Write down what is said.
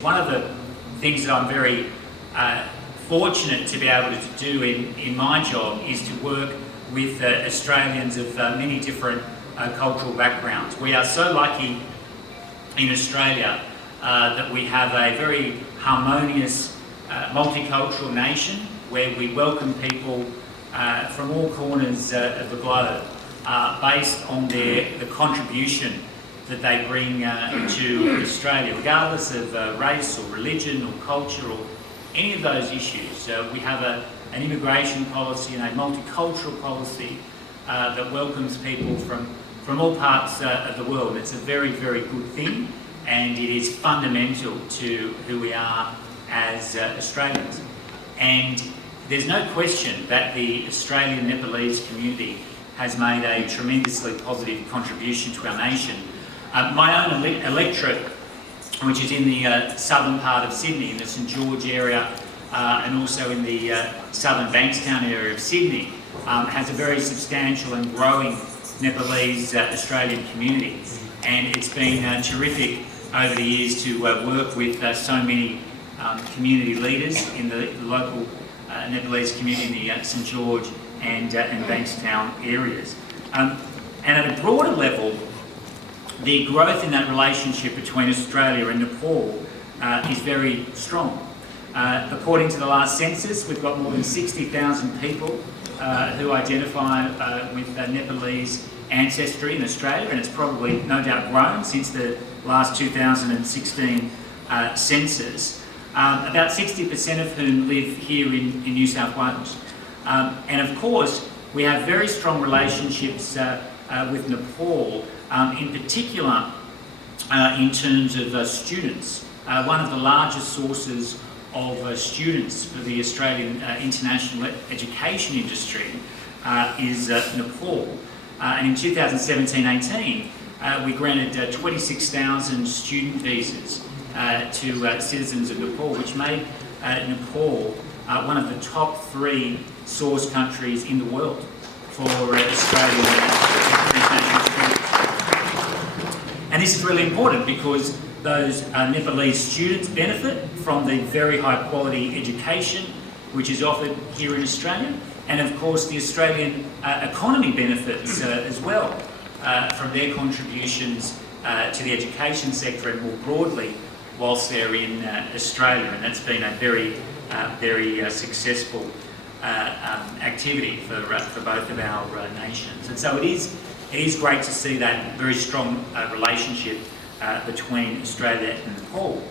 One of the things that I'm very fortunate to be able to do in my job is to work with Australians of many different cultural backgrounds. We are so lucky in Australia that we have a very harmonious multicultural nation where we welcome people from all corners of the globe based on the contribution that they bring to Australia, regardless of race or religion or culture or any of those issues. We have an immigration policy and a multicultural policy that welcomes people from all parts of the world. It's a very, very good thing, and it is fundamental to who we are as Australians. And there's no question that the Australian Nepalese community has made a tremendously positive contribution to our nation. My own electorate, which is in the southern part of Sydney, in the St George area, and also in the southern Bankstown area of Sydney, has a very substantial and growing Nepalese Australian community. And it's been terrific over the years to work with so many community leaders in the local Nepalese community in the St George and Bankstown areas. And at a broader level, the growth in that relationship between Australia and Nepal is very strong. According to the last census, we've got more than 60,000 people who identify with Nepalese ancestry in Australia, and it's probably no doubt grown since the last 2016 census. About 60% of whom live here in New South Wales. And of course, we have very strong relationships with Nepal, in particular in terms of students. One of the largest sources of students for the Australian international education industry is Nepal. And in 2017-18, we granted 26,000 student visas to citizens of Nepal, which made Nepal one of the top 3 source countries in the world for Australian international students. And this is really important because those Nepalese students benefit from the very high quality education which is offered here in Australia, and of course the Australian economy benefits as well from their contributions to the education sector and more broadly whilst they're in Australia, and that's been a very successful activity for both of our nations. And so it is great to see that very strong relationship between Australia and Nepal.